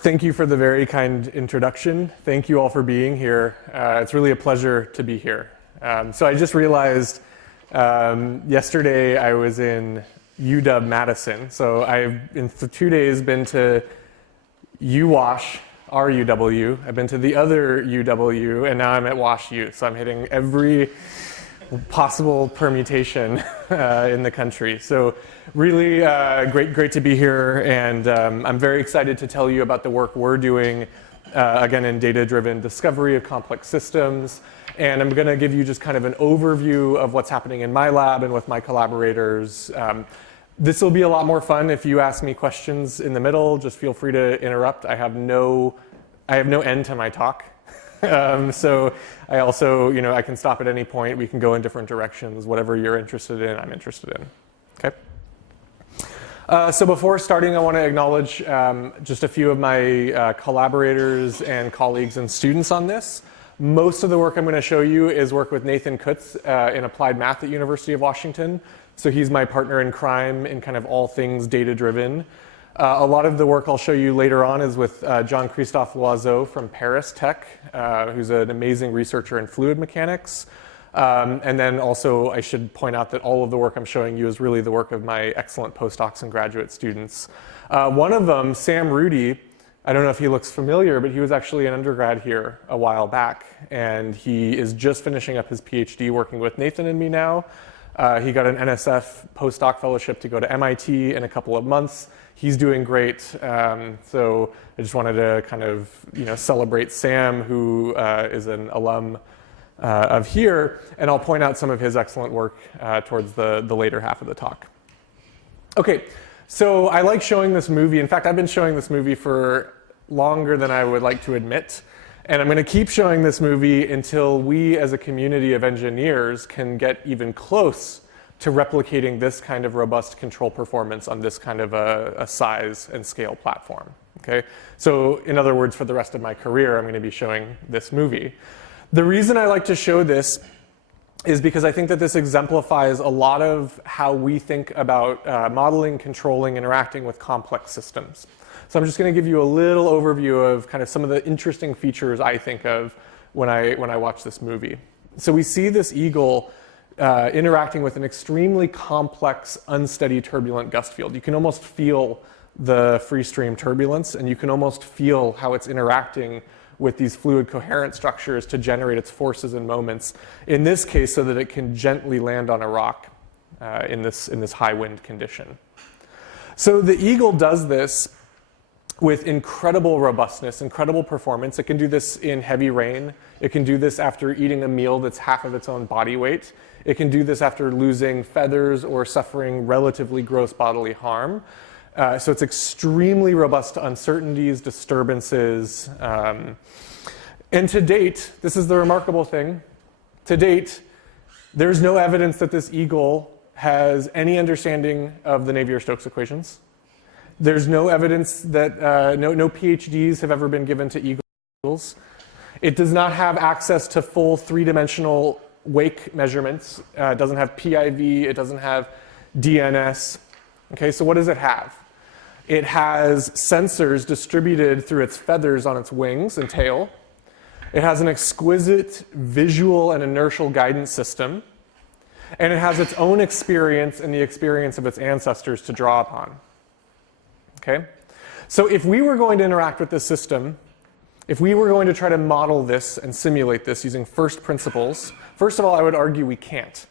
Thank you for the very kind introduction. Thank you all for being here. It's really a pleasure to be here. So I just realized yesterday I was in UW-Madison. So I've, in 2 days, been to UWash, RUW. I've been to the other UW, and now I'm at Wash U. So I'm hitting every possible permutation in the country. So really great to be here, and I'm very excited to tell you about the work we're doing, again, in data-driven discovery of complex systems. And I'm going to give you just kind of an overview of what's happening in my lab and with my collaborators. This will be a lot more fun if you ask me questions in the middle. Just feel free to interrupt. I have no end to my talk. So I also, I can stop at any point. We can go in different directions. Whatever you're interested in, I'm interested in. Okay. So before starting, I want to acknowledge just a few of my collaborators and colleagues and students on this. Most of the work I'm going to show you is work with Nathan Kutz in applied math at University of Washington. So he's my partner in crime in kind of all things data-driven. A lot of the work I'll show you later on is with Jean-Christophe Loiseau from Paris Tech, who's an amazing researcher in fluid mechanics. And then also I should point out that all of the work I'm showing you is really the work of my excellent postdocs and graduate students. One of them, Sam Rudy, I don't know if he looks familiar, but he was actually an undergrad here a while back. And he is just finishing up his PhD working with Nathan and me now. He got an NSF postdoc fellowship to go to MIT in a couple of months. He's doing great. So I just wanted to kind of celebrate Sam, who is an alum of here. And I'll point out some of his excellent work towards the later half of the talk. OK, so I like showing this movie. In fact, I've been showing this movie for longer than I would like to admit. And I'm going to keep showing this movie until we, as a community of engineers, can get even close to replicating this kind of robust control performance on this kind of a size and scale platform. Okay? So in other words, for the rest of my career, I'm going to be showing this movie. The reason I like to show this is because I think that this exemplifies a lot of how we think about modeling, controlling, interacting with complex systems. So I'm just going to give you a little overview of kind of some of the interesting features I think of when I watch this movie. So we see this eagle interacting with an extremely complex, unsteady, turbulent gust field. You can almost feel the free stream turbulence, and you can almost feel how it's interacting with these fluid coherent structures to generate its forces and moments, in this case so that it can gently land on a rock in this high wind condition. So the eagle does this with incredible robustness, incredible performance. It can do this in heavy rain. It can do this after eating a meal that's half of its own body weight. It can do this after losing feathers or suffering relatively gross bodily harm. So it's extremely robust to uncertainties, disturbances. And to date, this is the remarkable thing, to date, there's no evidence that this eagle has any understanding of the Navier-Stokes equations. There's no evidence that no Ph.D.s have ever been given to eagles. It does not have access to full three-dimensional wake measurements. It doesn't have PIV. It doesn't have DNS. Okay, so what does it have? It has sensors distributed through its feathers on its wings and tail. It has an exquisite visual and inertial guidance system. And it has its own experience and the experience of its ancestors to draw upon. Okay? So if we were going to interact with this system, if we were going to try to model this and simulate this using first principles, first of all, I would argue we can't.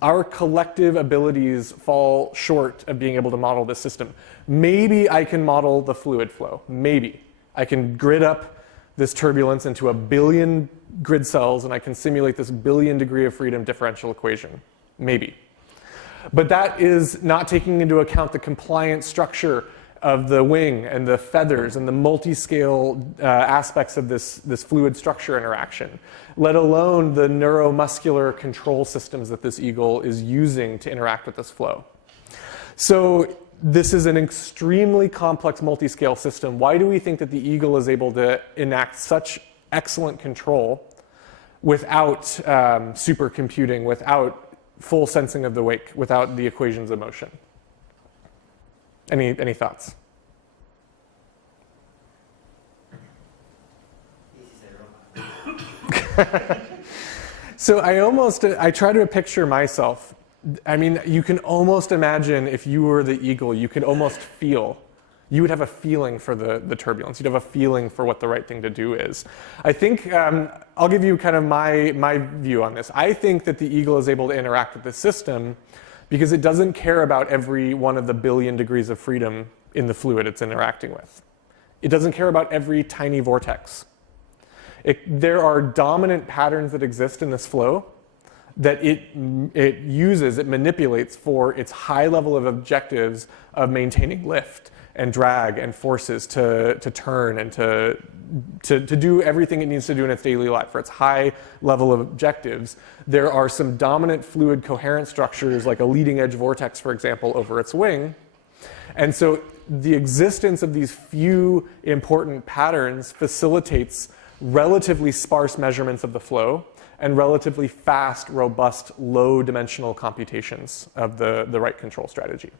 Our collective abilities fall short of being able to model this system. Maybe I can model the fluid flow. Maybe. I can grid up this turbulence into 1 billion grid cells, and I can simulate this 1 billion degree of freedom differential equation. Maybe. But that is not taking into account the compliant structure of the wing and the feathers and the multi-scale aspects of this fluid structure interaction, let alone the neuromuscular control systems that this eagle is using to interact with this flow. So this is an extremely complex multi-scale system. Why do we think that the eagle is able to enact such excellent control without supercomputing, without full sensing of the wake, without the equations of motion? Any thoughts? So I try to picture myself. I mean, you can almost imagine if you were the eagle, you could almost feel. You would have a feeling for the turbulence. You'd have a feeling for what the right thing to do is. I think, I'll give you kind of my view on this. I think that the eagle is able to interact with the system because it doesn't care about every one of the billion degrees of freedom in the fluid it's interacting with. It doesn't care about every tiny vortex. There are dominant patterns that exist in this flow that it manipulates for its high level of objectives of maintaining lift and drag and forces to turn and to do everything it needs to do in its daily life for its high level of objectives. There are some dominant fluid coherent structures like a leading edge vortex, for example, over its wing. And so the existence of these few important patterns facilitates relatively sparse measurements of the flow and relatively fast, robust, low-dimensional computations of the right control strategy.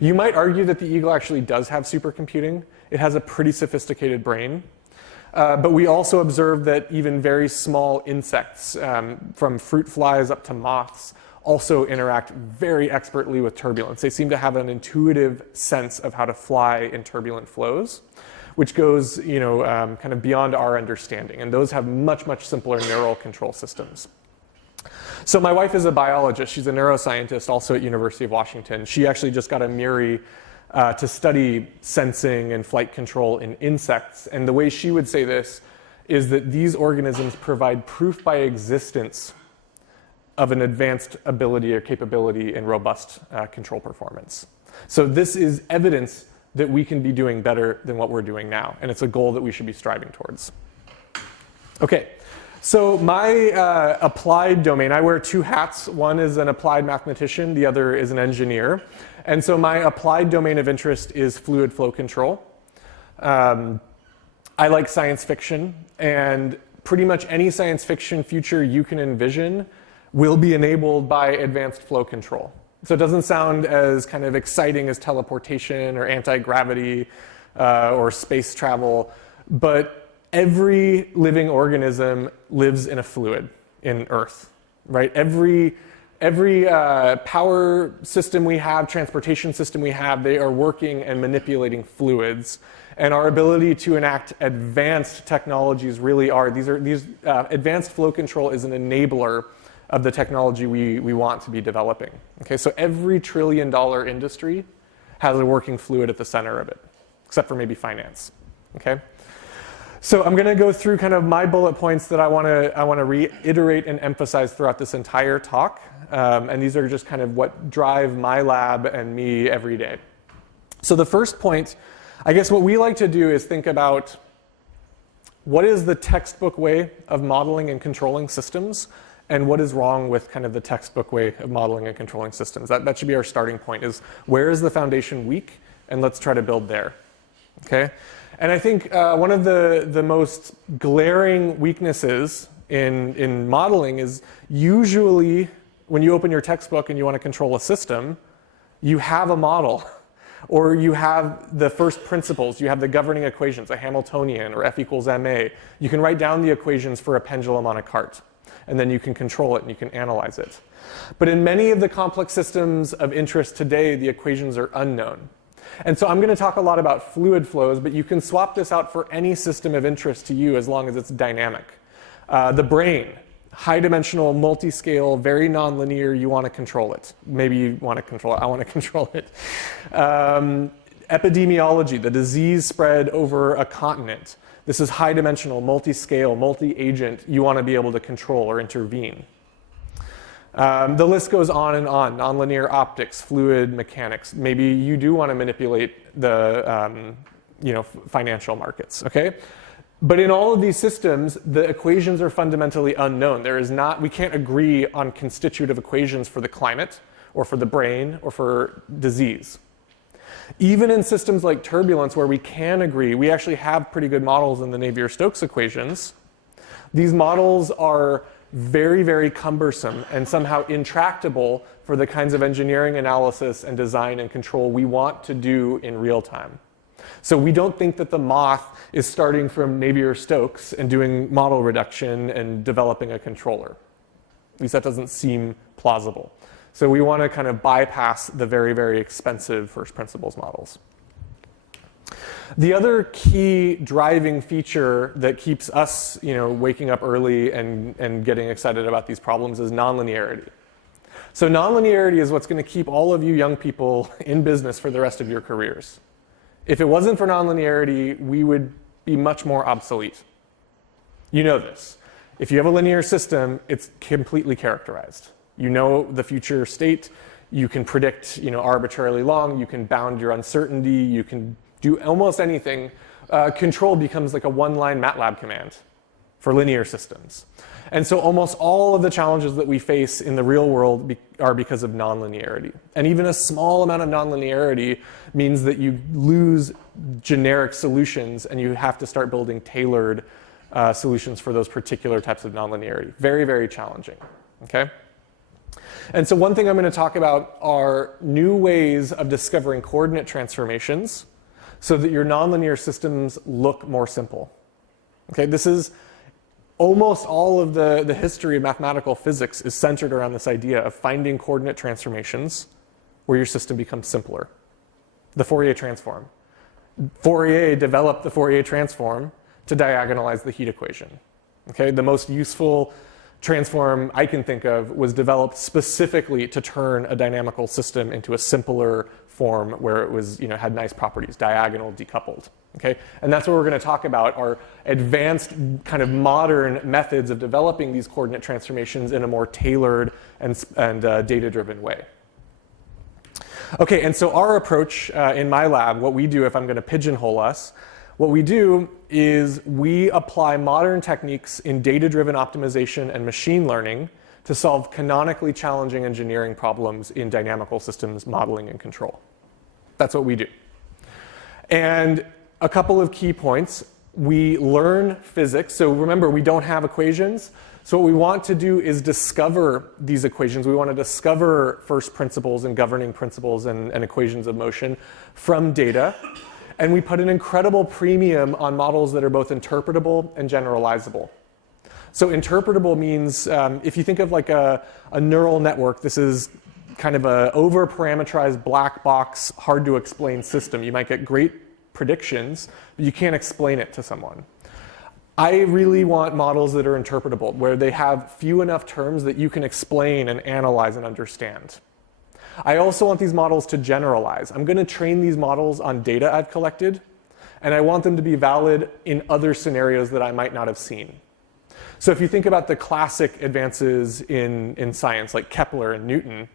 You might argue that the eagle actually does have supercomputing. It has a pretty sophisticated brain. But we also observe that even very small insects, from fruit flies up to moths, also interact very expertly with turbulence. They seem to have an intuitive sense of how to fly in turbulent flows, which goes kind of beyond our understanding. And those have much, much simpler neural control systems. So my wife is a biologist. She's a neuroscientist also at University of Washington. She actually just got a MURI to study sensing and flight control in insects. And the way she would say this is that these organisms provide proof by existence of an advanced ability or capability in robust control performance. So this is evidence that we can be doing better than what we're doing now. And it's a goal that we should be striving towards. Okay. So my applied domain, I wear two hats. One is an applied mathematician, the other is an engineer. And so my applied domain of interest is fluid flow control. I like science fiction, and pretty much any science fiction future you can envision will be enabled by advanced flow control. So it doesn't sound as kind of exciting as teleportation or anti-gravity or space travel, but every living organism lives in a fluid in Earth, right? Every power system we have, transportation system we have, they are working and manipulating fluids. And our ability to enact advanced technologies really are, advanced flow control is an enabler of the technology we want to be developing. Okay, so every $1 trillion industry has a working fluid at the center of it, except for maybe finance, okay? So I'm going to go through kind of my bullet points that I want to reiterate and emphasize throughout this entire talk. And these are just kind of what drive my lab and me every day. So the first point, I guess what we like to do is think about what is the textbook way of modeling and controlling systems, and what is wrong with kind of the textbook way of modeling and controlling systems. That should be our starting point, is where is the foundation weak, and let's try to build there, okay? And I think one of the most glaring weaknesses in modeling is usually when you open your textbook and you want to control a system, you have a model, or you have the first principles, you have the governing equations, a Hamiltonian or F equals ma. You can write down the equations for a pendulum on a cart, and then you can control it and you can analyze it. But in many of the complex systems of interest today, the equations are unknown. And so I'm going to talk a lot about fluid flows, but you can swap this out for any system of interest to you as long as it's dynamic. The brain, high-dimensional, multi-scale, very nonlinear, you want to control it. Maybe you want to control it, I want to control it. Epidemiology, the disease spread over a continent. This is high-dimensional, multi-scale, multi-agent, you want to be able to control or intervene. The list goes on and on. Nonlinear optics, fluid mechanics. Maybe you do want to manipulate the financial markets, okay? But in all of these systems, the equations are fundamentally unknown. We can't agree on constitutive equations for the climate, or for the brain, or for disease. Even in systems like turbulence, where we can agree, we actually have pretty good models in the Navier-Stokes equations. These models are very, very cumbersome and somehow intractable for the kinds of engineering analysis and design and control we want to do in real time. So we don't think that the moth is starting from Navier-Stokes and doing model reduction and developing a controller. At least that doesn't seem plausible. So we want to kind of bypass the very, very expensive first principles models. The other key driving feature that keeps us, waking up early and getting excited about these problems is nonlinearity. So nonlinearity is what's going to keep all of you young people in business for the rest of your careers. If it wasn't for nonlinearity, we would be much more obsolete. You know this. If you have a linear system, it's completely characterized. You know the future state. You can predict, arbitrarily long. You can bound your uncertainty. You can do almost anything. Control becomes like a one-line MATLAB command for linear systems. And so almost all of the challenges that we face in the real world are because of nonlinearity. And even a small amount of nonlinearity means that you lose generic solutions and you have to start building tailored solutions for those particular types of nonlinearity. Very, very challenging, okay? And so one thing I'm going to talk about are new ways of discovering coordinate transformations so that your nonlinear systems look more simple. Okay, this is almost all of the history of mathematical physics is centered around this idea of finding coordinate transformations where your system becomes simpler. The Fourier transform. Fourier developed the Fourier transform to diagonalize the heat equation. Okay, the most useful transform I can think of was developed specifically to turn a dynamical system into a simpler form where it was, had nice properties, diagonal, decoupled. Okay, and that's what we're going to talk about, are advanced kind of modern methods of developing these coordinate transformations in a more tailored and data-driven way. Okay, and so our approach in my lab, what we do if I'm going to pigeonhole us, what we do is we apply modern techniques in data-driven optimization and machine learning to solve canonically challenging engineering problems in dynamical systems modeling and control. That's what we do. And a couple of key points. We learn physics. So remember, we don't have equations. So what we want to do is discover these equations. We want to discover first principles and governing principles and equations of motion from data. And we put an incredible premium on models that are both interpretable and generalizable. So interpretable means, if you think of like a neural network, this is kind of an over-parameterized black box, hard to explain system. You might get great predictions, but you can't explain it to someone. I really want models that are interpretable, where they have few enough terms that you can explain and analyze and understand. I also want these models to generalize. I'm going to train these models on data I've collected, and I want them to be valid in other scenarios that I might not have seen. So if you think about the classic advances in science, like Kepler and Newton,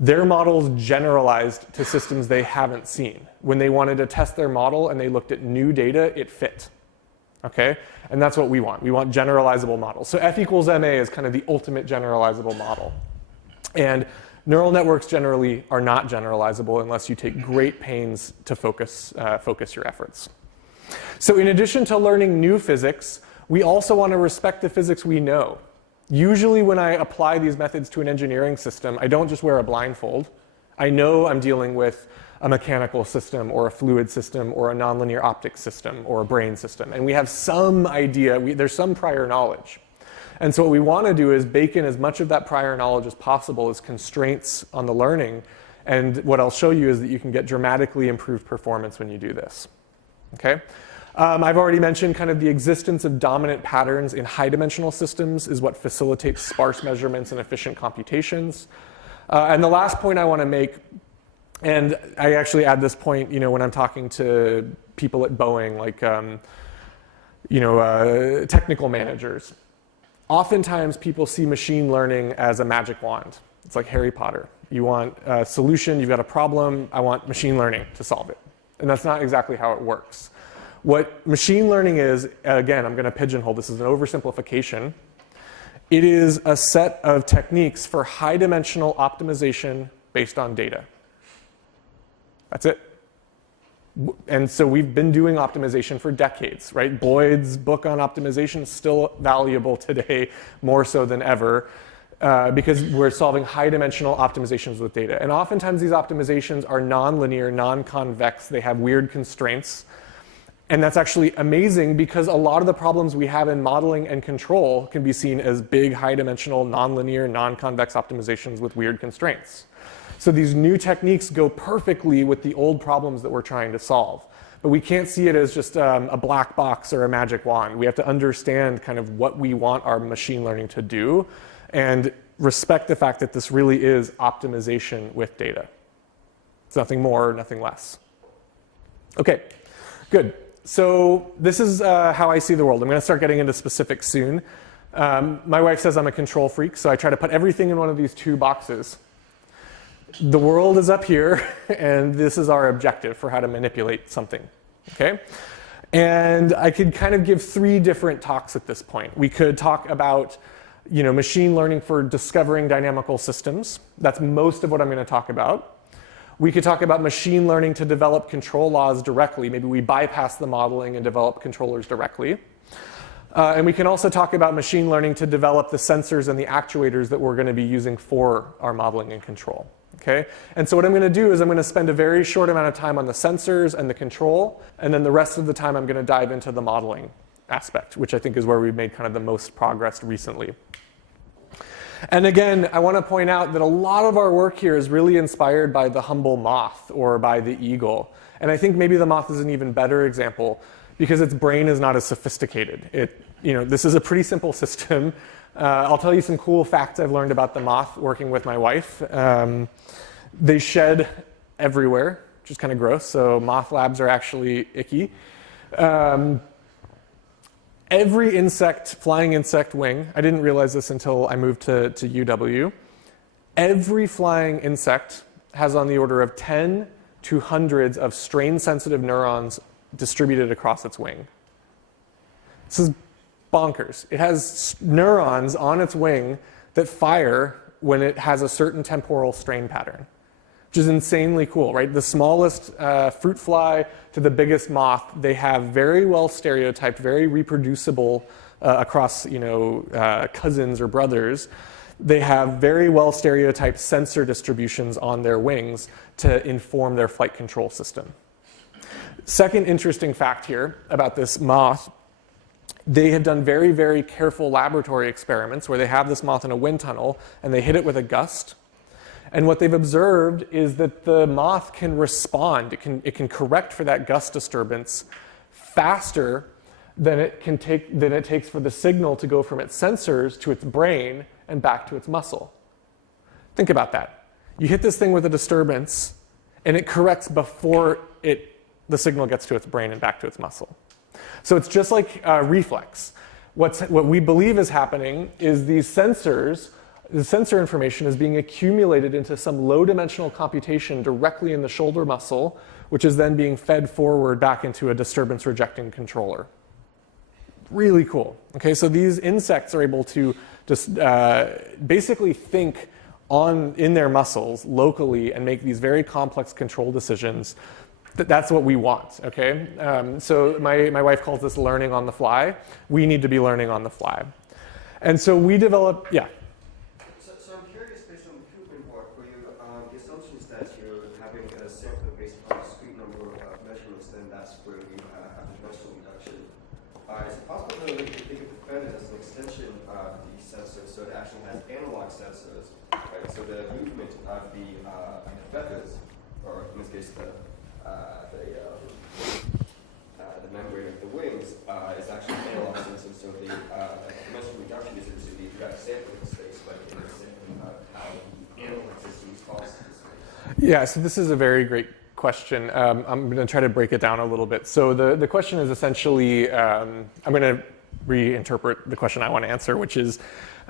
their models generalized to systems they haven't seen. When they wanted to test their model and they looked at new data, it fit. Okay? And that's what we want. We want generalizable models. So F equals MA is kind of the ultimate generalizable model. And neural networks generally are not generalizable unless you take great pains to focus your efforts. So in addition to learning new physics, we also want to respect the physics we know. Usually when I apply these methods to an engineering system, I don't just wear a blindfold. I know I'm dealing with a mechanical system or a fluid system or a nonlinear optics system or a brain system. And we have some idea, there's some prior knowledge. And so what we want to do is bake in as much of that prior knowledge as possible as constraints on the learning. And what I'll show you is that you can get dramatically improved performance when you do this. Okay? I've already mentioned kind of the existence of dominant patterns in high-dimensional systems is what facilitates sparse measurements and efficient computations. And the last point I want to make, and I actually add this point, when I'm talking to people at Boeing, like, technical managers. Oftentimes, people see machine learning as a magic wand. It's like Harry Potter. You want a solution, you've got a problem, I want machine learning to solve it. And that's not exactly how it works. What machine learning is, again, I'm going to pigeonhole, this is an oversimplification. It is a set of techniques for high-dimensional optimization based on data. That's it. And so we've been doing optimization for decades, right? Boyd's book on optimization is still valuable today, more so than ever. because we're solving high-dimensional optimizations with data. And oftentimes these optimizations are non-linear, non-convex. They have weird constraints. And that's actually amazing because a lot of the problems we have in modeling and control can be seen as big, high-dimensional, non-linear, non-convex optimizations with weird constraints. So these new techniques go perfectly with the old problems that we're trying to solve. But we can't see it as just a black box or a magic wand. We have to understand kind of what we want our machine learning to do and respect the fact that this really is optimization with data. It's nothing more, nothing less. Okay, good. So this is how I see the world. I'm going to start getting into specifics soon. My wife says I'm a control freak, so I try to put everything in one of these two boxes. The world is up here, and this is our objective for how to manipulate something, okay? And I could kind of give 3 different talks at this point. We could talk about, machine learning for discovering dynamical systems. That's most of what I'm going to talk about. We could talk about machine learning to develop control laws directly. Maybe we bypass the modeling and develop controllers directly. And we can also talk about machine learning to develop the sensors and the actuators that we're going to be using for our modeling and control. Okay? And so what I'm going to do is I'm going to spend a very short amount of time on the sensors and the control, and then the rest of the time I'm going to dive into the modeling aspect, which I think is where we've made kind of the most progress recently. And again, I want to point out that a lot of our work here is really inspired by the humble moth or by the eagle. And I think maybe the moth is an even better example because its brain is not as sophisticated. This is a pretty simple system. I'll tell you some cool facts I've learned about the moth working with my wife. They shed everywhere, which is kind of gross. So moth labs are actually icky. Every insect, flying insect wing, I didn't realize this until I moved to UW. Every flying insect has on the order of 10 to hundreds of strain-sensitive neurons distributed across its wing. This is bonkers. It has neurons on its wing that fire when it has a certain temporal strain pattern, which is insanely cool, right? The smallest fruit fly to the biggest moth, they have very well stereotyped, very reproducible across cousins or brothers. They have very well stereotyped sensor distributions on their wings to inform their flight control system. Second interesting fact here about this moth, they have done very, very careful laboratory experiments where they have this moth in a wind tunnel and they hit it with a gust. And what they've observed is that the moth can respond. It can correct for that gust disturbance faster than it takes for the signal to go from its sensors to its brain and back to its muscle. Think about that. You hit this thing with a disturbance, and it corrects before the signal gets to its brain and back to its muscle. So it's just like reflex. What we believe is happening is the sensor information is being accumulated into some low-dimensional computation directly in the shoulder muscle, which is then being fed forward back into a disturbance-rejecting controller. Really cool. Okay, so these insects are able to just basically think in their muscles locally and make these very complex control decisions. That's what we want, okay? So my wife calls this learning on the fly. We need to be learning on the fly. And so we develop, yeah? So I'm curious, based on the Koopman work, where the assumption is that you're having a sampler based on a discrete number of measurements, then that's where you have the dimensional reduction. Is it possible that we can think of the feathers as an extension of the sensor, so it actually has analog sensors, right? So the movement of the feathers, or in this case the membrane of the wings is actually analog sensor, so the dimensional reduction is into the direct sampling space, but in the sampling of how the analog system responds to the space. Yeah, so this is a very great question. I'm going to try to break it down a little bit. So the question is essentially, I'm going to reinterpret the question I want to answer, which is,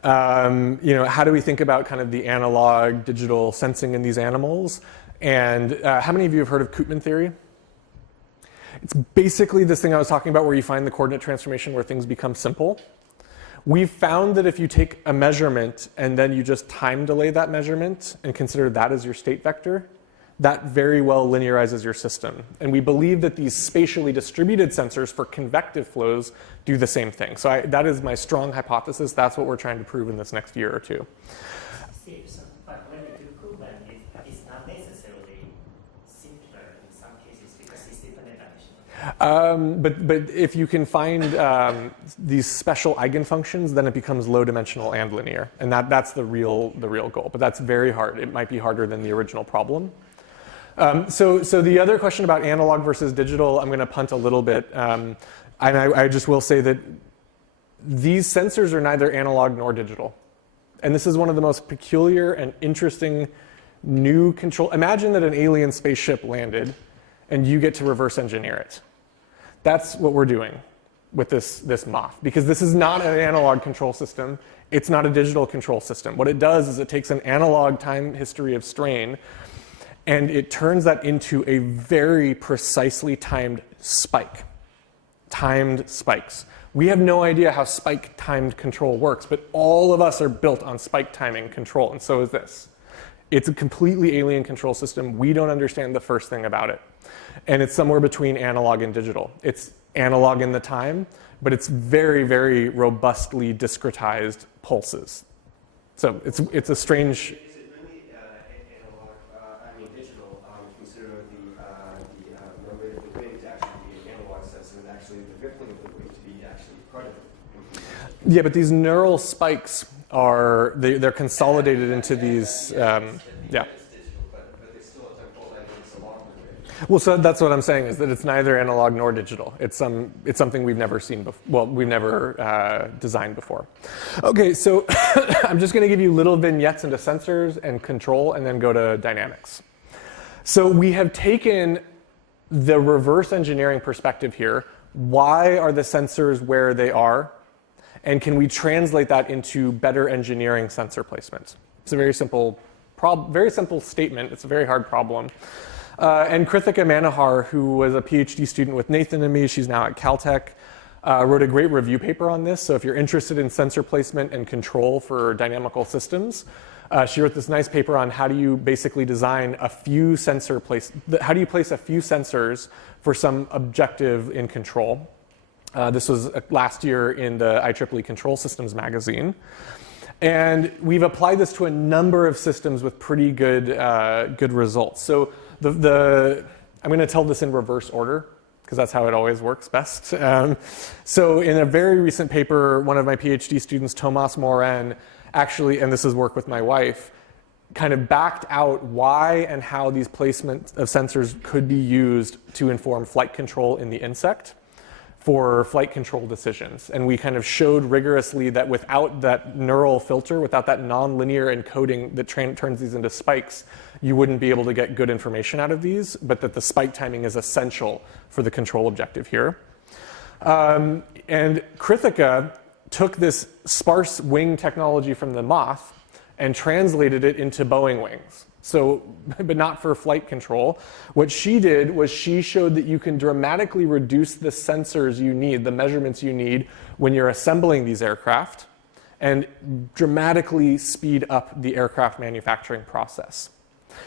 how do we think about kind of the analog digital sensing in these animals? And how many of you have heard of Koopman theory? It's basically this thing I was talking about where you find the coordinate transformation where things become simple. We've found that if you take a measurement and then you just time delay that measurement and consider that as your state vector, that very well linearizes your system. And we believe that these spatially distributed sensors for convective flows do the same thing. So that is my strong hypothesis. That's what we're trying to prove in this next year or two. But when you do Kuban, it's not necessarily simpler in some cases because it's different dimensional. But if you can find these special eigenfunctions, then it becomes low dimensional and linear. And that's the real goal. But that's very hard. It might be harder than the original problem. So the other question about analog versus digital, I'm going to punt a little bit. And I just will say that these sensors are neither analog nor digital. And this is one of the most peculiar and interesting new control. Imagine that an alien spaceship landed and you get to reverse engineer it. That's what we're doing with this moth, because this is not an analog control system. It's not a digital control system. What it does is it takes an analog time history of strain and it turns that into a very precisely timed spike. Timed spikes. We have no idea how spike timed control works, but all of us are built on spike timing control, and so is this. It's a completely alien control system. We don't understand the first thing about it. And it's somewhere between analog and digital. It's analog in the time, but it's very, very robustly discretized pulses. So it's a strange... Is it really analog, digital, consider the rate of the wave to actually be an analog sensor and actually the rippling of the wave to be actually part of it? Yeah, but these neural spikes they're consolidated into these, yeah. Well, so that's what I'm saying is that it's neither analog nor digital. It's something we've never seen before. Well, we've never designed before. Okay, so I'm just going to give you little vignettes into sensors and control, and then go to dynamics. So we have taken the reverse engineering perspective here. Why are the sensors where they are? And can we translate that into better engineering sensor placement? It's a very simple statement. It's a very hard problem. And Krithika Manohar, who was a PhD student with Nathan and me, she's now at Caltech, wrote a great review paper on this. So if you're interested in sensor placement and control for dynamical systems, she wrote this nice paper on how do you basically design a few how do you place a few sensors for some objective in control. This was last year in the IEEE Control Systems magazine. And we've applied this to a number of systems with pretty good results. So I'm going to tell this in reverse order, because that's how it always works best. So in a very recent paper, one of my PhD students, Thomas Morin, actually, and this is work with my wife, kind of backed out why and how these placements of sensors could be used to inform flight control in the insect for flight control decisions. And we kind of showed rigorously that without that neural filter, without that nonlinear encoding that turns these into spikes, you wouldn't be able to get good information out of these, but that the spike timing is essential for the control objective here. And Krithika took this sparse wing technology from the moth and translated it into Boeing wings. So, but not for flight control. What she did was she showed that you can dramatically reduce the sensors you need, the measurements you need when you're assembling these aircraft, and dramatically speed up the aircraft manufacturing process.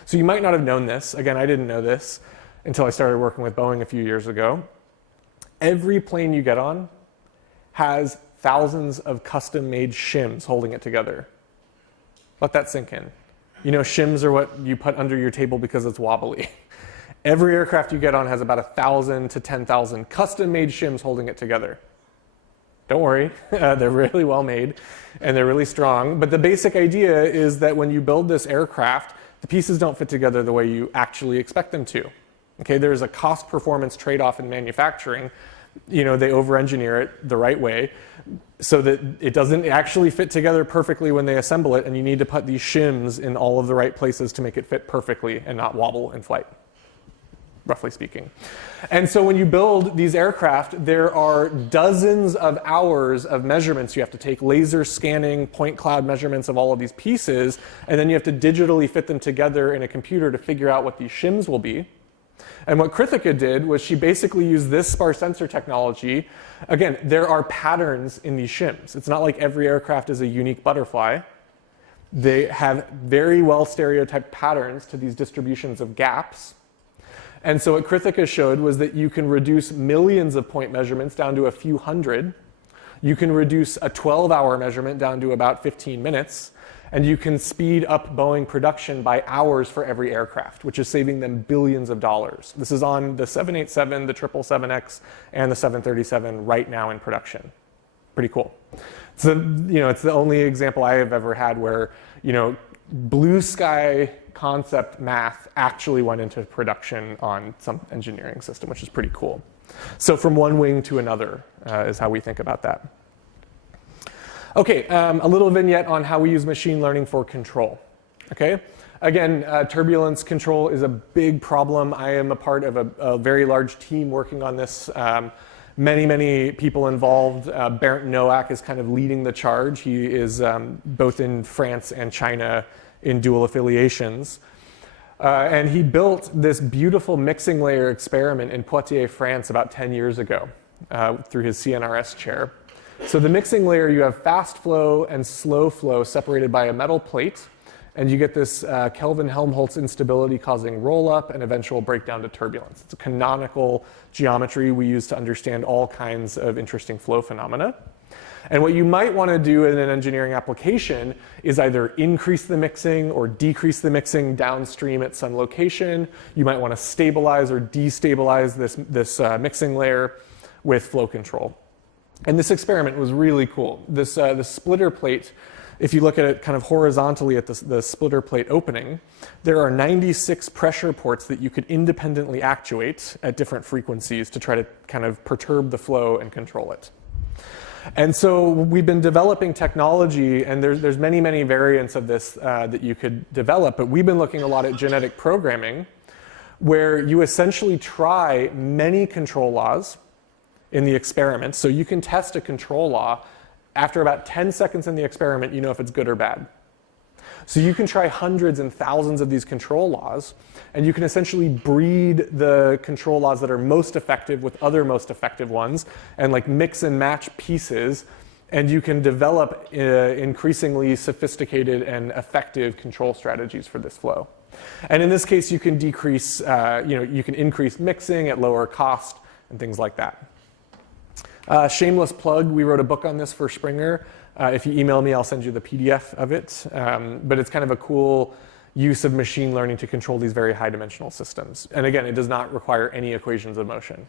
So you might not have known this. Again, I didn't know this until I started working with Boeing a few years ago. Every plane you get on has thousands of custom-made shims holding it together. Let that sink in. You know, shims are what you put under your table because it's wobbly. Every aircraft you get on has about 1,000 to 10,000 custom-made shims holding it together. Don't worry, they're really well made and they're really strong. But the basic idea is that when you build this aircraft, the pieces don't fit together the way you actually expect them to. Okay, there's a cost-performance trade-off in manufacturing. You know, they over-engineer it the right way so that it doesn't actually fit together perfectly when they assemble it, and you need to put these shims in all of the right places to make it fit perfectly and not wobble in flight, roughly speaking. And so when you build these aircraft, there are dozens of hours of measurements you have to take, laser scanning, point cloud measurements of all of these pieces, and then you have to digitally fit them together in a computer to figure out what these shims will be. And what Krithika did was she basically used this sparse sensor technology. Again, there are patterns in these shims. It's not like every aircraft is a unique butterfly. They have very well stereotyped patterns to these distributions of gaps. And so what Krithika showed was that you can reduce millions of point measurements down to a few hundred. You can reduce a 12-hour measurement down to about 15 minutes. And you can speed up Boeing production by hours for every aircraft, which is saving them billions of dollars. This is on the 787, the 777X, and the 737 right now in production. Pretty cool. So, it's the only example I have ever had where, blue sky concept math actually went into production on some engineering system, which is pretty cool. So from one wing to another is how we think about that. Okay, a little vignette on how we use machine learning for control. Okay, again, turbulence control is a big problem. I am a part of a very large team working on this. Many people involved. Bernd Nowak is kind of leading the charge. He is both in France and China in dual affiliations. And he built this beautiful mixing layer experiment in Poitiers, France about 10 years ago through his CNRS chair. So the mixing layer, you have fast flow and slow flow separated by a metal plate, and you get this Kelvin-Helmholtz instability causing roll-up and eventual breakdown to turbulence. It's a canonical geometry we use to understand all kinds of interesting flow phenomena. And what you might want to do in an engineering application is either increase the mixing or decrease the mixing downstream at some location. You might want to stabilize or destabilize this mixing layer with flow control. And this experiment was really cool. This splitter plate, if you look at it kind of horizontally at the splitter plate opening, there are 96 pressure ports that you could independently actuate at different frequencies to try to kind of perturb the flow and control it. And so we've been developing technology, and there's many variants of this that you could develop, but we've been looking a lot at genetic programming, where you essentially try many control laws in the experiment. So you can test a control law. After about 10 seconds in the experiment, you know if it's good or bad. So you can try hundreds and thousands of these control laws, and you can essentially breed the control laws that are most effective with other most effective ones, and like mix and match pieces, and you can develop increasingly sophisticated and effective control strategies for this flow. And in this case, you can decrease, you can increase mixing at lower cost and things like that. Shameless plug, we wrote a book on this for Springer. If you email me, I'll send you the PDF of it. But it's kind of a cool use of machine learning to control these very high dimensional systems. And again, it does not require any equations of motion.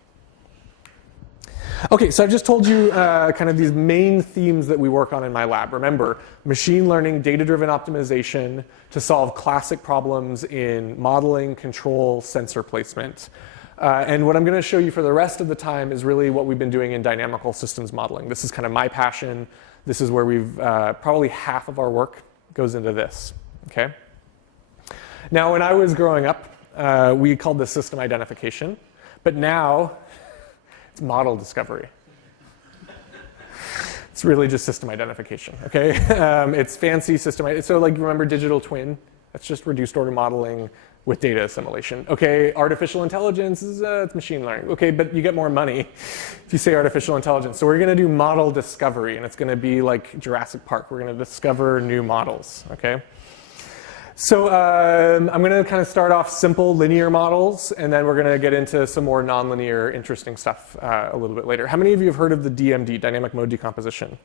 Okay, so I've just told you kind of these main themes that we work on in my lab. Remember, machine learning, data-driven optimization to solve classic problems in modeling, control, sensor placement. And what I'm going to show you for the rest of the time is really what we've been doing in dynamical systems modeling. This is kind of my passion. This is where we've probably half of our work goes into this. Okay. Now, when I was growing up, we called this system identification, but now it's model discovery. It's really just system identification. Okay. It's fancy system. So, like, remember digital twin? That's just reduced order modeling with data assimilation. Okay, artificial intelligence is it's machine learning. Okay, but you get more money if you say artificial intelligence. So we're going to do model discovery, and it's going to be like Jurassic Park. We're going to discover new models. Okay. So I'm going to kind of start off simple linear models, and then we're going to get into some more nonlinear, interesting stuff a little bit later. How many of you have heard of the DMD, dynamic mode decomposition?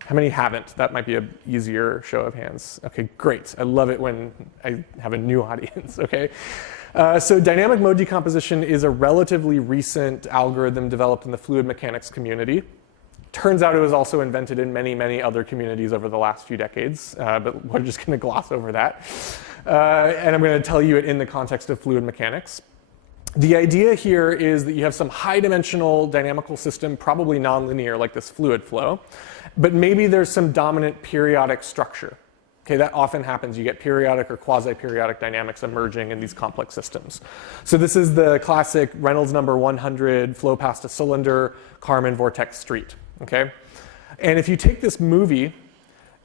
How many haven't? That might be an easier show of hands. Okay, great. I love it when I have a new audience, okay? So dynamic mode decomposition is a relatively recent algorithm developed in the fluid mechanics community. Turns out it was also invented in many other communities over the last few decades, but we're just going to gloss over that. And I'm going to tell you it in the context of fluid mechanics. The idea here is that you have some high-dimensional dynamical system, probably nonlinear, like this fluid flow, but maybe there's some dominant periodic structure. Okay, that often happens. You get periodic or quasi-periodic dynamics emerging in these complex systems. So this is the classic Reynolds number 100 flow past a cylinder, Kármán vortex street. Okay, and if you take this movie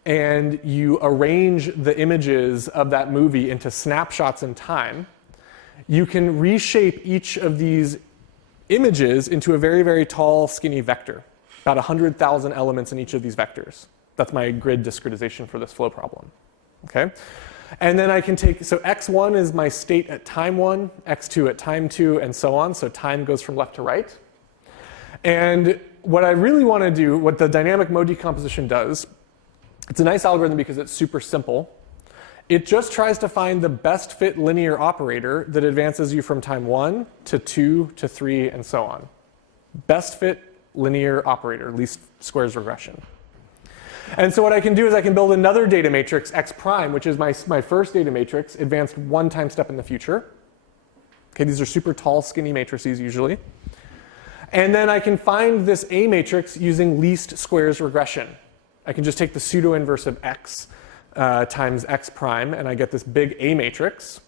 and you arrange the images of that movie into snapshots in time, you can reshape each of these images into a very tall, skinny vector. About 100,000 elements in each of these vectors. That's my grid discretization for this flow problem. Okay? And then I can take, so x1 is my state at time 1, x2 at time 2, and so on. So time goes from left to right. And what I really want to do, what the dynamic mode decomposition does, it's a nice algorithm because it's super simple. It just tries to find the best fit linear operator that advances you from time 1 to 2 to 3 and so on. Best fit linear operator, least squares regression. And so what I can do is I can build another data matrix, x prime, which is my first data matrix, advanced one time step in the future. Okay, these are super tall, skinny matrices usually. And then I can find this A matrix using least squares regression. I can just take the pseudo inverse of x times x prime, and I get this big A matrix.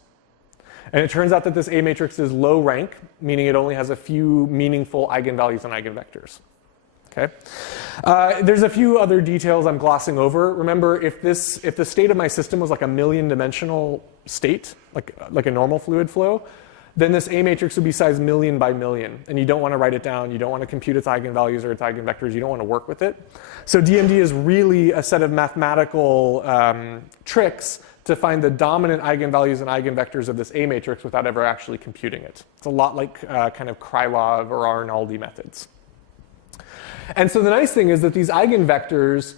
And it turns out that this A matrix is low rank, meaning it only has a few meaningful eigenvalues and eigenvectors. Okay? There's a few other details I'm glossing over. Remember, if the state of my system was like a million-dimensional state, like a normal fluid flow, then this A matrix would be size million by million. And you don't want to write it down. You don't want to compute its eigenvalues or its eigenvectors. You don't want to work with it. So DMD is really a set of mathematical tricks to find the dominant eigenvalues and eigenvectors of this A matrix without ever actually computing it. It's a lot like kind of Krylov or Arnoldi methods. And so the nice thing is that these eigenvectors,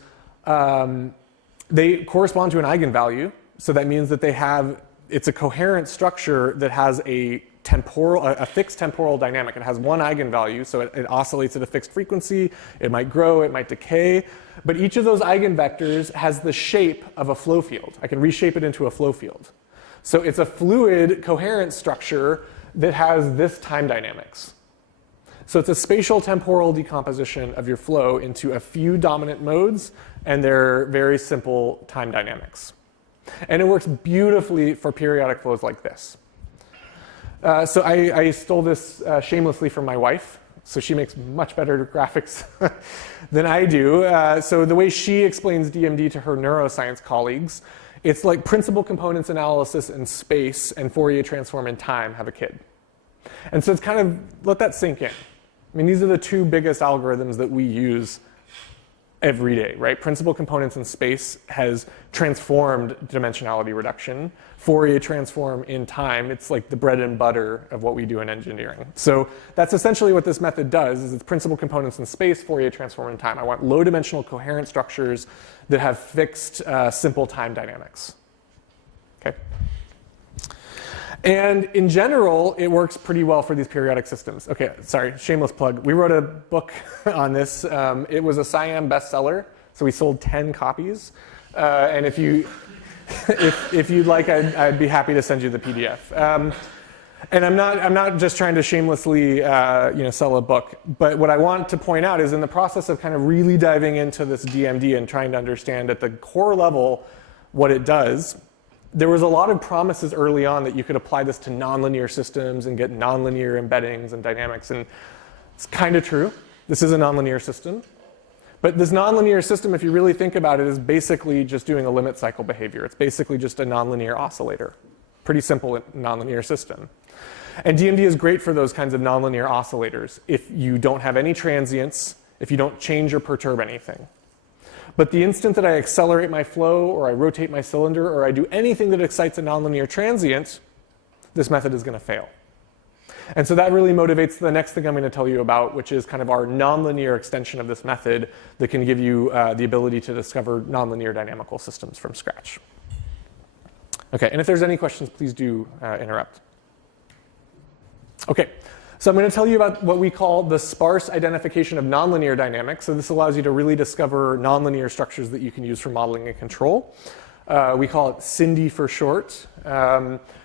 they correspond to an eigenvalue. So that means that it's a coherent structure that has a fixed temporal dynamic. It has one eigenvalue, so it oscillates at a fixed frequency. It might grow, it might decay. But each of those eigenvectors has the shape of a flow field. I can reshape it into a flow field. So it's a fluid coherent structure that has this time dynamics. So it's a spatial temporal decomposition of your flow into a few dominant modes and their very simple time dynamics. And it works beautifully for periodic flows like this. So I stole this shamelessly from my wife. So she makes much better graphics than I do. So the way she explains DMD to her neuroscience colleagues, it's like principal components analysis in space and Fourier transform in time have a kid. And so it's kind of, let that sink in. I mean, these are the two biggest algorithms that we use every day, right? Principal components in space has transformed dimensionality reduction. Fourier transform in time, it's like the bread and butter of what we do in engineering. So that's essentially what this method does, is it's principal components in space, Fourier transform in time. I want low dimensional coherent structures that have fixed simple time dynamics. Okay. And in general, it works pretty well for these periodic systems. Okay, sorry, shameless plug. We wrote a book on this. It was a Siam bestseller, so we sold 10 copies. And if you'd like, I'd be happy to send you the PDF. And I'm not just trying to shamelessly sell a book, but what I want to point out is in the process of kind of really diving into this DMD and trying to understand at the core level what it does, there was a lot of promises early on that you could apply this to nonlinear systems and get nonlinear embeddings and dynamics, and it's kind of true. This is a nonlinear system. But this nonlinear system, if you really think about it, is basically just doing a limit cycle behavior. It's basically just a nonlinear oscillator. Pretty simple nonlinear system. And DMD is great for those kinds of nonlinear oscillators if you don't have any transients, if you don't change or perturb anything. But the instant that I accelerate my flow, or I rotate my cylinder, or I do anything that excites a nonlinear transient, this method is going to fail. And so that really motivates the next thing I'm going to tell you about, which is kind of our nonlinear extension of this method that can give you the ability to discover nonlinear dynamical systems from scratch. Okay, and if there's any questions, please do interrupt. Okay. So I'm going to tell you about what we call the sparse identification of nonlinear dynamics. So this allows you to really discover nonlinear structures that you can use for modeling and control. We call it SINDY for short.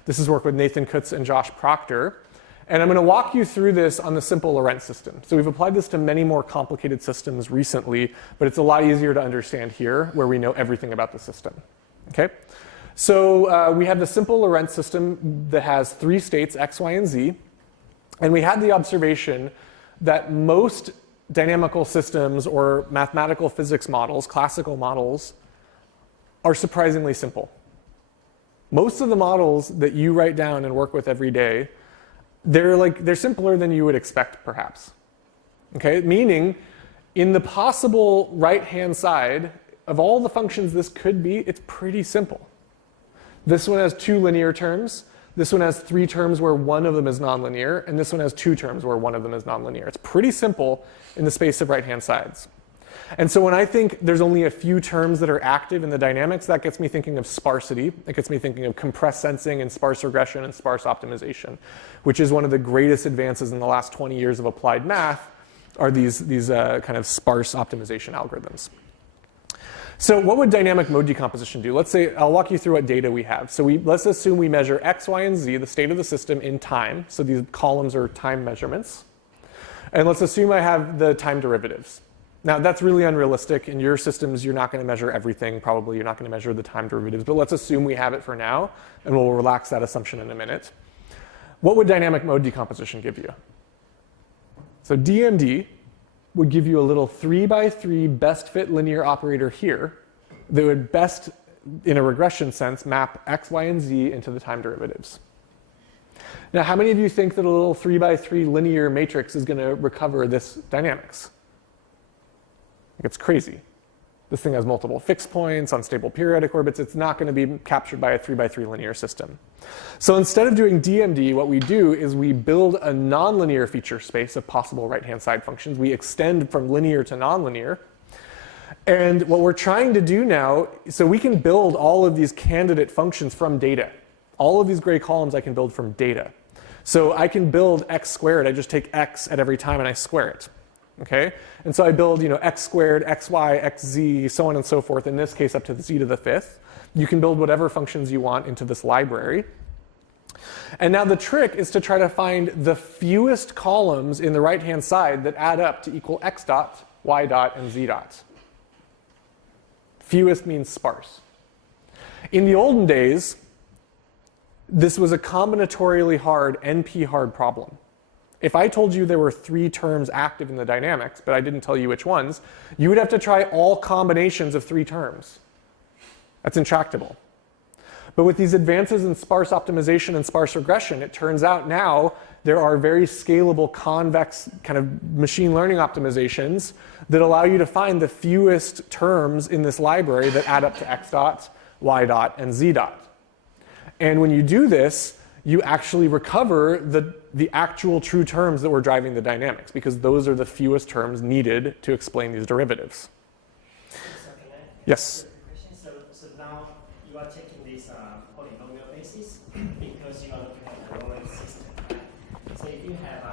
This is work with Nathan Kutz and Josh Proctor. And I'm going to walk you through this on the simple Lorentz system. So we've applied this to many more complicated systems recently, but it's a lot easier to understand here where we know everything about the system. Okay? So we have the simple Lorentz system that has three states, x, y, and z. And we had the observation that most dynamical systems or mathematical physics models, classical models, are surprisingly simple. Most of the models that you write down and work with every day, they're simpler than you would expect, perhaps. Okay? Meaning, in the possible right-hand side of all the functions this could be, it's pretty simple. This one has 2 linear terms. This one has 3 terms where one of them is nonlinear, and this one has 2 terms where one of them is nonlinear. It's pretty simple in the space of right-hand sides. And so when I think there's only a few terms that are active in the dynamics, that gets me thinking of sparsity. It gets me thinking of compressed sensing and sparse regression and sparse optimization, which is one of the greatest advances in the last 20 years of applied math, are these kind of sparse optimization algorithms. So what would dynamic mode decomposition do? Let's say, I'll walk you through what data we have. So let's assume we measure x, y, and z, the state of the system in time. So these columns are time measurements. And let's assume I have the time derivatives. Now that's really unrealistic. In your systems, you're not going to measure everything. Probably you're not going to measure the time derivatives. But let's assume we have it for now, and we'll relax that assumption in a minute. What would dynamic mode decomposition give you? So DMD would give you a little 3x3 best fit linear operator here that would best, in a regression sense, map x, y, and z into the time derivatives. Now, how many of you think that a little 3x3 linear matrix is going to recover this dynamics? It's crazy. This thing has multiple fixed points, unstable periodic orbits. It's not going to be captured by a 3x3 linear system. So instead of doing DMD, what we do is we build a nonlinear feature space of possible right-hand side functions. We extend from linear to nonlinear. And what we're trying to do now, so we can build all of these candidate functions from data. All of these gray columns I can build from data. So I can build x squared. I just take x at every time and I square it. Okay? And so I build, x squared, xy, xz, so on and so forth, in this case up to the z to the 5th. You can build whatever functions you want into this library. And now the trick is to try to find the fewest columns in the right-hand side that add up to equal x dot, y dot, and z dot. Fewest means sparse. In the olden days, this was a combinatorially hard, NP hard problem. If I told you there were 3 terms active in the dynamics, but I didn't tell you which ones, you would have to try all combinations of 3 terms. That's intractable. But with these advances in sparse optimization and sparse regression, it turns out now there are very scalable convex kind of machine learning optimizations that allow you to find the fewest terms in this library that add up to x dot, y dot, and z dot. And when you do this, you actually recover the actual true terms that were driving the dynamics, because those are the fewest terms needed to explain these derivatives. Yes? So now you are taking this polynomial basis because you are looking at the Lorentz system, right? So if you have,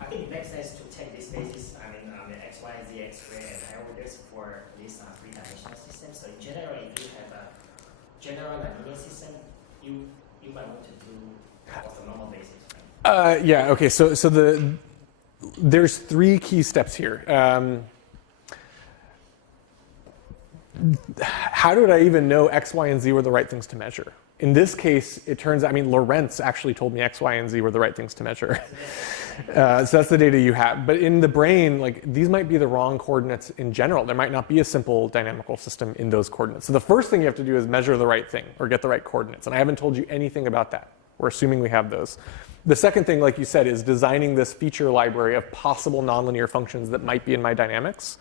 I think it makes sense to take this basis, the x, y, z, x squared, and I will this for this 3-dimensional system. So in general, if you have a general linear system, you might want to do off the normal basis, right? Yeah, okay, so there's 3 key steps here. How did I even know x, y, and z were the right things to measure? In this case, it turns out, Lorentz actually told me x, y, and z were the right things to measure. So that's the data you have. But in the brain, these might be the wrong coordinates in general. There might not be a simple dynamical system in those coordinates. So the first thing you have to do is measure the right thing or get the right coordinates. And I haven't told you anything about that. We're assuming we have those. The second thing, like you said, is designing this feature library of possible nonlinear functions that might be in my dynamics.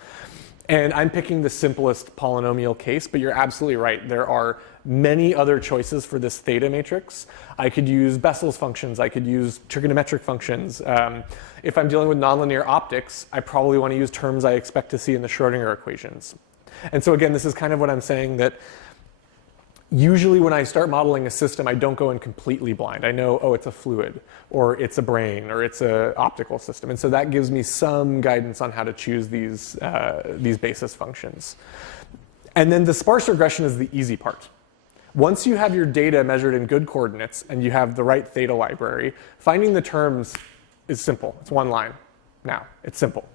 And I'm picking the simplest polynomial case, but you're absolutely right. There are many other choices for this theta matrix. I could use Bessel's functions. I could use trigonometric functions. If I'm dealing with nonlinear optics, I probably want to use terms I expect to see in the Schrodinger equations. And so again, this is kind of what I'm saying, that usually when I start modeling a system, I don't go in completely blind. I know, oh, it's a fluid, or it's a brain, or it's an optical system. And so that gives me some guidance on how to choose these basis functions. And then the sparse regression is the easy part. Once you have your data measured in good coordinates and you have the right theta library, finding the terms is simple. It's one line now. It's simple.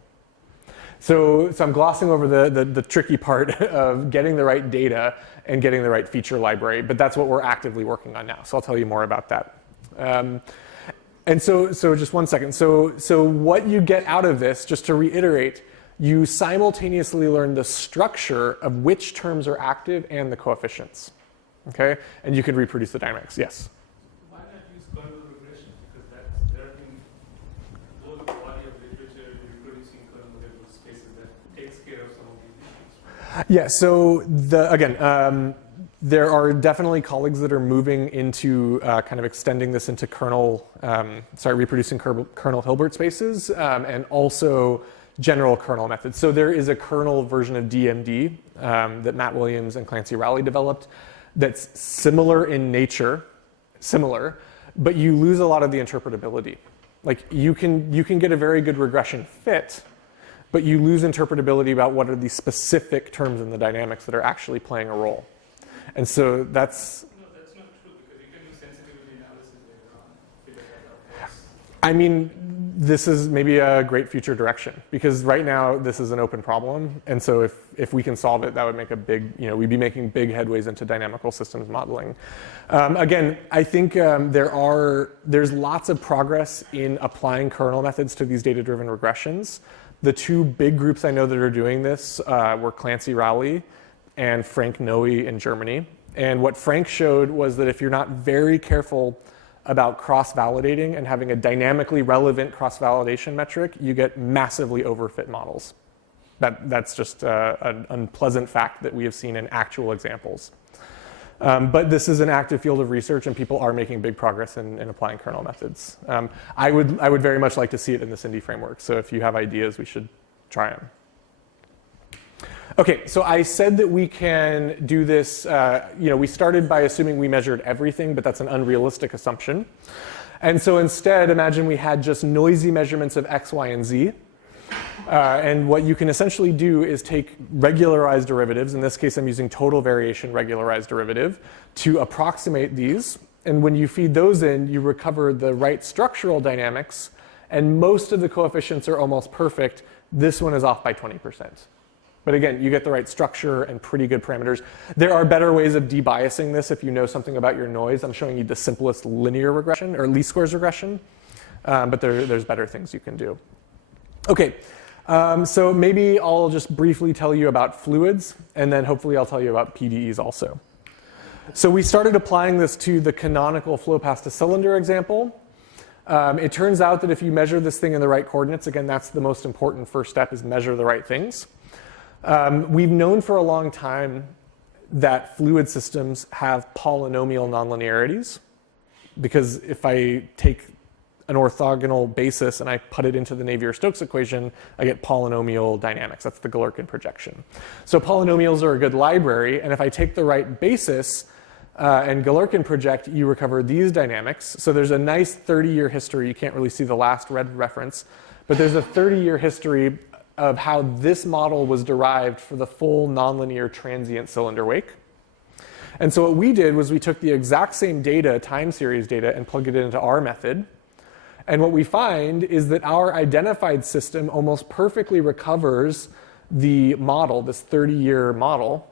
So I'm glossing over the tricky part of getting the right data and getting the right feature library, but that's what we're actively working on now. So I'll tell you more about that. And so just one second. So what you get out of this, just to reiterate, you simultaneously learn the structure of which terms are active and the coefficients. Okay? And you can reproduce the dynamics. Yes? Why not use kernel regression? Because there have been a whole body of literature reproducing kernel level spaces that takes care of some of these issues. Yeah, so again, There are definitely colleagues that are moving into kind of extending this into reproducing kernel Hilbert spaces, and also general kernel methods. So there is a kernel version of DMD that Matt Williams and Clancy Rowley developed that's similar in nature, but you lose a lot of the interpretability. Like you can get a very good regression fit, but you lose interpretability about what are the specific terms in the dynamics that are actually playing a role. And so that's... No, that's not true, because you can do sensitivity analysis later on. Figure that out. I mean, this is maybe a great future direction, because right now this is an open problem. And so if we can solve it, that would make a big, we'd be making big headways into dynamical systems modeling. Again, I think there's lots of progress in applying kernel methods to these data-driven regressions. The two big groups I know that are doing this were Clancy Rowley and Frank Noe in Germany. And what Frank showed was that if you're not very careful about cross-validating and having a dynamically relevant cross-validation metric, you get massively overfit models. That's just an unpleasant fact that we have seen in actual examples. But this is an active field of research, and people are making big progress in applying kernel methods. I would very much like to see it in the Cindy framework. So if you have ideas, we should try them. Okay, so I said that we can do this, we started by assuming we measured everything, but that's an unrealistic assumption. And so instead, imagine we had just noisy measurements of X, Y, and Z. And what you can essentially do is take regularized derivatives, in this case I'm using total variation regularized derivative, to approximate these. And when you feed those in, you recover the right structural dynamics, and most of the coefficients are almost perfect. This one is off by 20%. But again, you get the right structure and pretty good parameters. There are better ways of debiasing this if you know something about your noise. I'm showing you the simplest linear regression, or least squares regression. But there's better things you can do. Okay, so maybe I'll just briefly tell you about fluids, and then hopefully I'll tell you about PDEs also. So we started applying this to the canonical flow past a cylinder example. It turns out that if you measure this thing in the right coordinates, again, that's the most important first step, is measure the right things. We've known for a long time that fluid systems have polynomial nonlinearities, because if I take an orthogonal basis and I put it into the Navier-Stokes equation, I get polynomial dynamics. That's the Galerkin projection. So polynomials are a good library, and if I take the right basis and Galerkin project, you recover these dynamics. So there's a nice 30-year history. You can't really see the last red reference, but there's a 30-year history of how this model was derived for the full nonlinear transient cylinder wake. And so what we did was we took the exact same data, time series data, and plugged it into our method. And what we find is that our identified system almost perfectly recovers the model, this 30-year model.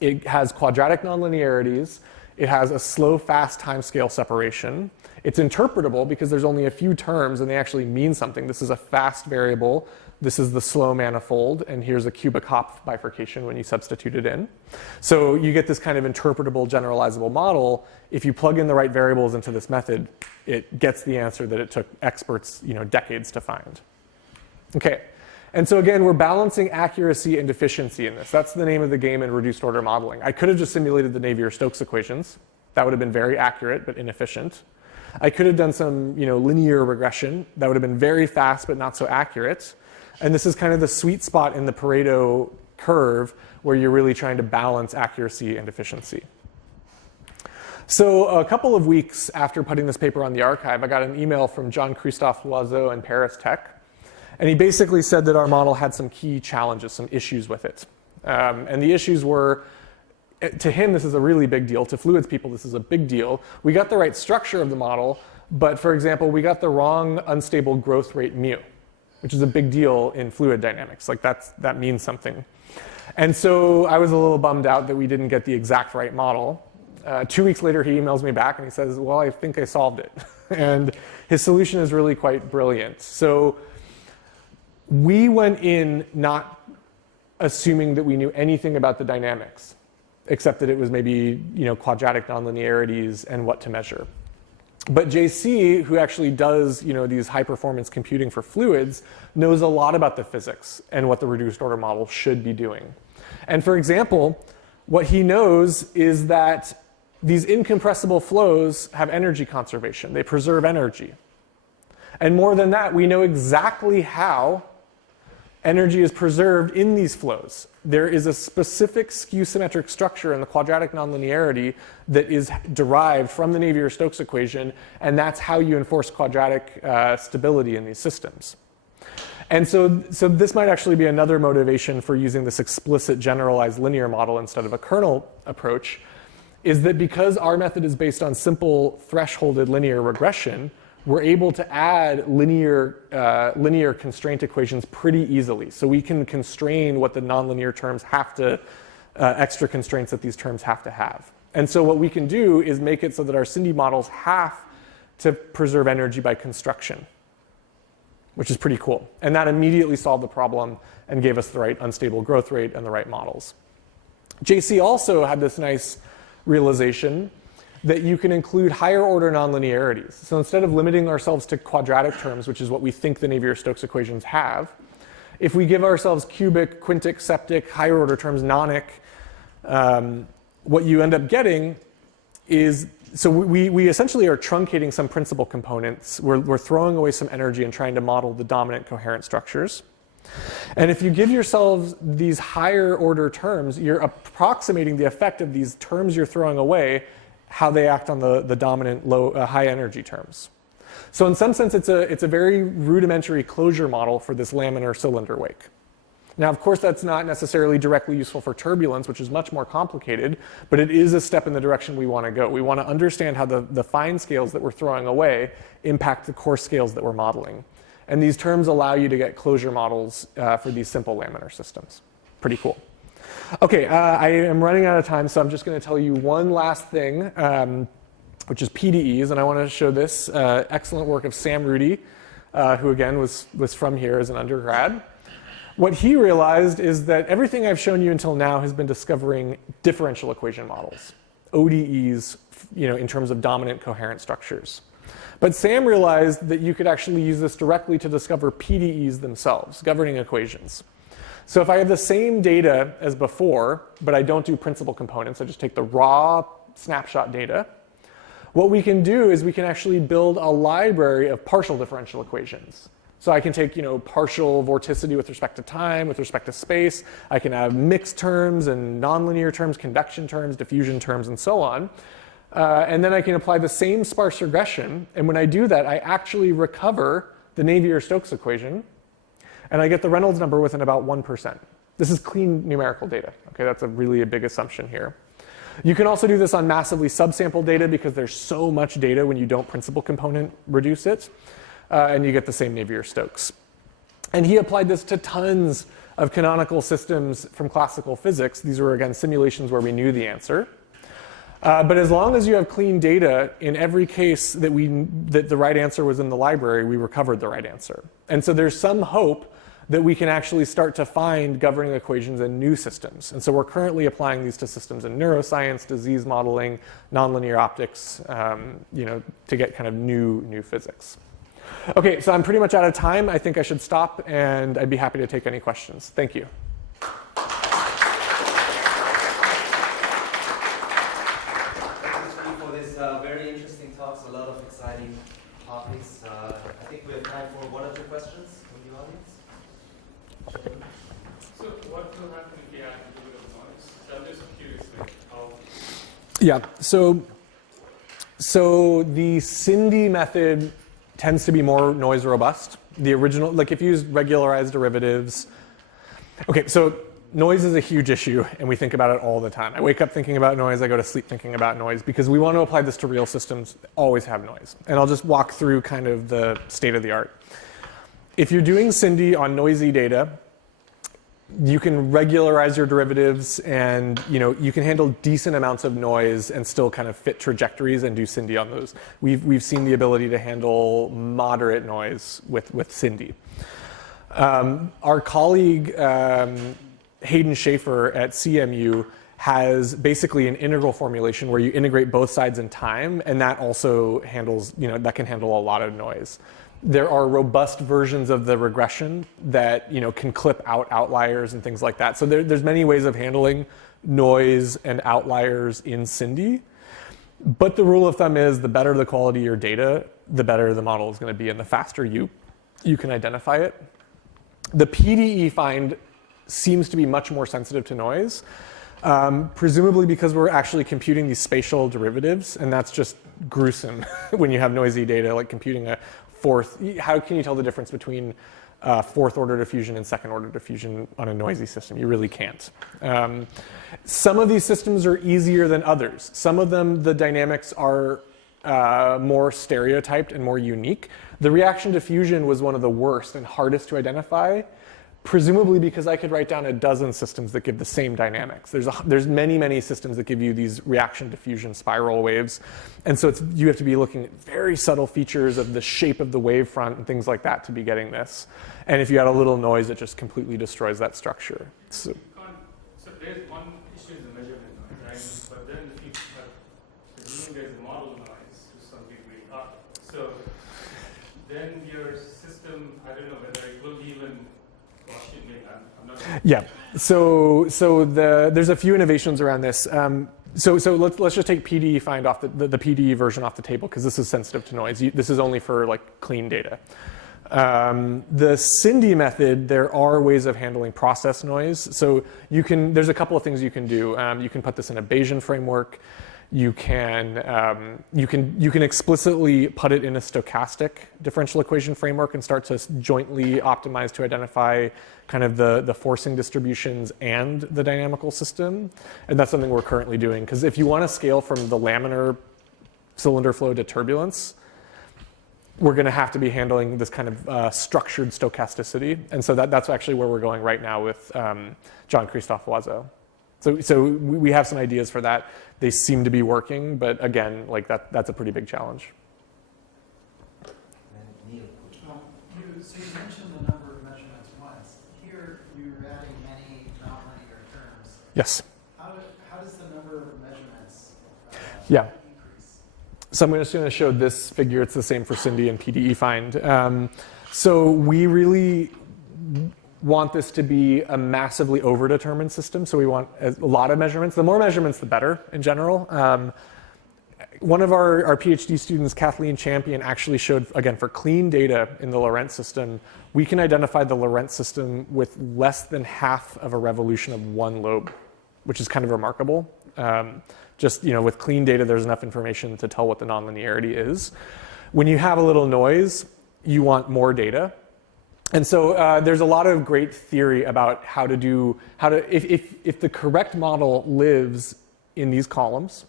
It has quadratic nonlinearities. It has a slow, fast timescale separation. It's interpretable because there's only a few terms and they actually mean something. This is a fast variable. This is the slow manifold, and here's a cubic Hopf bifurcation when you substitute it in. So you get this kind of interpretable, generalizable model. If you plug in the right variables into this method, it gets the answer that it took experts, decades to find. Okay, and so again, we're balancing accuracy and efficiency in this. That's the name of the game in reduced order modeling. I could have just simulated the Navier-Stokes equations. That would have been very accurate, but inefficient. I could have done some, linear regression. That would have been very fast, but not so accurate. And this is kind of the sweet spot in the Pareto curve where you're really trying to balance accuracy and efficiency. So a couple of weeks after putting this paper on the archive, I got an email from Jean-Christophe Loiseau in Paris Tech. And he basically said that our model had some key challenges, some issues with it. And the issues were, to him, this is a really big deal. To fluids people, this is a big deal. We got the right structure of the model, but for example, we got the wrong unstable growth rate mu, which is a big deal in fluid dynamics. Like that means something. And so I was a little bummed out that we didn't get the exact right model. 2 weeks later, he emails me back and he says, well, I think I solved it. And his solution is really quite brilliant. So we went in not assuming that we knew anything about the dynamics, except that it was maybe quadratic nonlinearities and what to measure. But JC, who actually does these high-performance computing for fluids, knows a lot about the physics and what the reduced order model should be doing. And for example, what he knows is that these incompressible flows have energy conservation. They preserve energy. And more than that, we know exactly how energy is preserved in these flows. There is a specific skew-symmetric structure in the quadratic nonlinearity that is derived from the Navier-Stokes equation, and that's how you enforce quadratic stability in these systems. And so this might actually be another motivation for using this explicit generalized linear model instead of a kernel approach, is that because our method is based on simple thresholded linear regression, we're able to add linear constraint equations pretty easily. So we can constrain what the nonlinear terms have to, extra constraints that these terms have to have. And so what we can do is make it so that our Cindy models have to preserve energy by construction, which is pretty cool. And that immediately solved the problem and gave us the right unstable growth rate and the right models. JC also had this nice realization that you can include higher order nonlinearities. So instead of limiting ourselves to quadratic terms, which is what we think the Navier-Stokes equations have, if we give ourselves cubic, quintic, septic, higher order terms, nonic, what you end up getting is, so we essentially are truncating some principal components. We're throwing away some energy and trying to model the dominant coherent structures. And if you give yourselves these higher order terms, you're approximating the effect of these terms you're throwing away, how they act on the dominant high energy terms. So in some sense, it's a very rudimentary closure model for this laminar cylinder wake. Now, of course, that's not necessarily directly useful for turbulence, which is much more complicated, but it is a step in the direction we want to go. We want to understand how the fine scales that we're throwing away impact the coarse scales that we're modeling. And these terms allow you to get closure models for these simple laminar systems. Pretty cool. Okay, I am running out of time, so I'm just going to tell you one last thing, which is PDEs, and I want to show this excellent work of Sam Rudy, who again was from here as an undergrad. What he realized is that everything I've shown you until now has been discovering differential equation models, ODEs, in terms of dominant coherent structures. But Sam realized that you could actually use this directly to discover PDEs themselves, governing equations. So if I have the same data as before, but I don't do principal components, I just take the raw snapshot data, what we can do is we can actually build a library of partial differential equations. So I can take, partial vorticity with respect to time, with respect to space. I can have mixed terms and nonlinear terms, convection terms, diffusion terms, and so on. And then I can apply the same sparse regression. And when I do that, I actually recover the Navier-Stokes equation. And I get the Reynolds number within about 1%. This is clean numerical data. Okay, that's really a big assumption here. You can also do this on massively subsample data because there's so much data when you don't principal component reduce it. And you get the same Navier-Stokes. And he applied this to tons of canonical systems from classical physics. These were, again, simulations where we knew the answer. But as long as you have clean data, in every case that the right answer was in the library, we recovered the right answer. And so there's some hope that we can actually start to find governing equations in new systems. And so we're currently applying these to systems in neuroscience, disease modeling, nonlinear optics, to get kind of new physics. Okay, so I'm pretty much out of time. I think I should stop, and I'd be happy to take any questions. Thank you. For this very interesting talks, a lot of exciting topics. I think we have time for one or two questions from the audience. So what will happen if you add a little bit of noise? So I'm just curious, how... Yeah, so the Cindy method tends to be more noise robust. The original, if you use regularized derivatives. Okay, so noise is a huge issue, and we think about it all the time. I wake up thinking about noise, I go to sleep thinking about noise, because we want to apply this to real systems, always have noise. And I'll just walk through kind of the state of the art. If you're doing Cindy on noisy data, you can regularize your derivatives, and you can handle decent amounts of noise and still kind of fit trajectories and do Cindy on those. We've seen the ability to handle moderate noise with Cindy. Our colleague Hayden Schaefer at CMU has basically an integral formulation where you integrate both sides in time, and that also handles, that can handle a lot of noise. There are robust versions of the regression that can clip out outliers and things like that. So there's many ways of handling noise and outliers in Cindy. But the rule of thumb is the better the quality of your data, the better the model is going to be, and the faster you can identify it. The PDE find seems to be much more sensitive to noise, presumably because we're actually computing these spatial derivatives, and that's just gruesome when you have noisy data, like computing a fourth. How can you tell the difference between fourth order diffusion and second order diffusion on a noisy system? You really can't. Some of these systems are easier than others. Some of them, the dynamics are more stereotyped and more unique. The reaction diffusion was one of the worst and hardest to identify, presumably because I could write down a dozen systems that give the same dynamics. There's many, many systems that give you these reaction diffusion spiral waves. And so you have to be looking at very subtle features of the shape of the wavefront and things like that to be getting this. And if you add a little noise, it just completely destroys that structure. So there's one issue is the measurement noise, right? But then if you presuming there's a model noise to some degree. So then your system, I don't know whether it will be even Gaussian. I'm not sure. Yeah. So there's a few innovations around this. So let's just take PDE find off the PDE version off the table because this is sensitive to noise. This is only for like clean data. The Cindy method, there are ways of handling process noise. So there's a couple of things you can do. You can put this in a Bayesian framework. You can explicitly put it in a stochastic differential equation framework and start to jointly optimize to identify kind of the forcing distributions and the dynamical system. And that's something we're currently doing. Because if you want to scale from the laminar cylinder flow to turbulence, we're going to have to be handling this kind of structured stochasticity. And so that's actually where we're going right now with Jean-Christophe Loiseau. So we have some ideas for that. They seem to be working, but again, like that's a pretty big challenge. Neil. So you mentioned the number of measurements once. Here you're adding many nonlinear terms. Yes. How does the number of measurements Yeah. increase? So I'm just going to show this figure. It's the same for Cindy and PDE find. So we really want this to be a massively overdetermined system. So we want a lot of measurements. The more measurements, the better in general. One of our Ph.D. students, Kathleen Champion, actually showed, again, for clean data in the Lorentz system, we can identify the Lorentz system with less than half of a revolution of one lobe, which is kind of remarkable. Just with clean data, there's enough information to tell what the nonlinearity is. When you have a little noise, you want more data. And so there's a lot of great theory about if the correct model lives in these columns.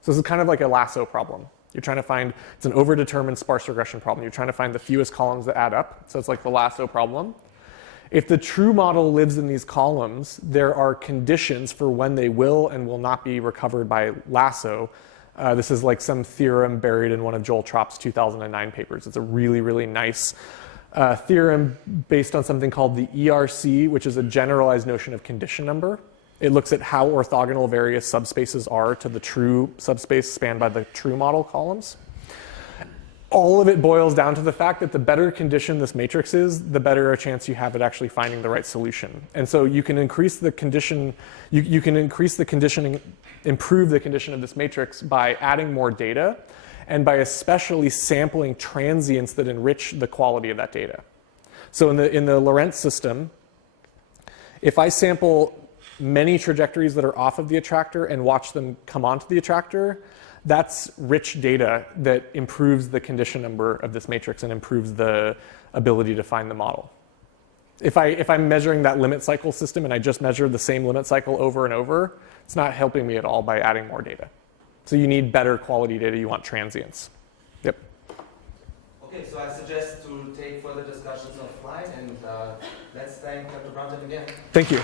So this is kind of like a lasso problem. You're trying to find, it's an overdetermined sparse regression problem. You're trying to find the fewest columns that add up. So it's like the lasso problem. If the true model lives in these columns, there are conditions for when they will and will not be recovered by lasso. This is like some theorem buried in one of Joel Tropp's 2009 papers. It's a really, really nice theorem based on something called the ERC, which is a generalized notion of condition number. It looks at how orthogonal various subspaces are to the true subspace spanned by the true model columns. All of it boils down to the fact that the better condition this matrix is, the better a chance you have at actually finding the right solution. And so you can increase the condition, you can increase the conditioning, improve the condition of this matrix by adding more data and by especially sampling transients that enrich the quality of that data. So in the Lorentz system, if I sample many trajectories that are off of the attractor and watch them come onto the attractor, that's rich data that improves the condition number of this matrix and improves the ability to find the model. If I'm measuring that limit cycle system and I just measure the same limit cycle over and over, it's not helping me at all by adding more data. So you need better quality data. You want transients. Yep. Okay, so I suggest to take further discussions offline, and let's thank Dr. Brunton again. Thank you.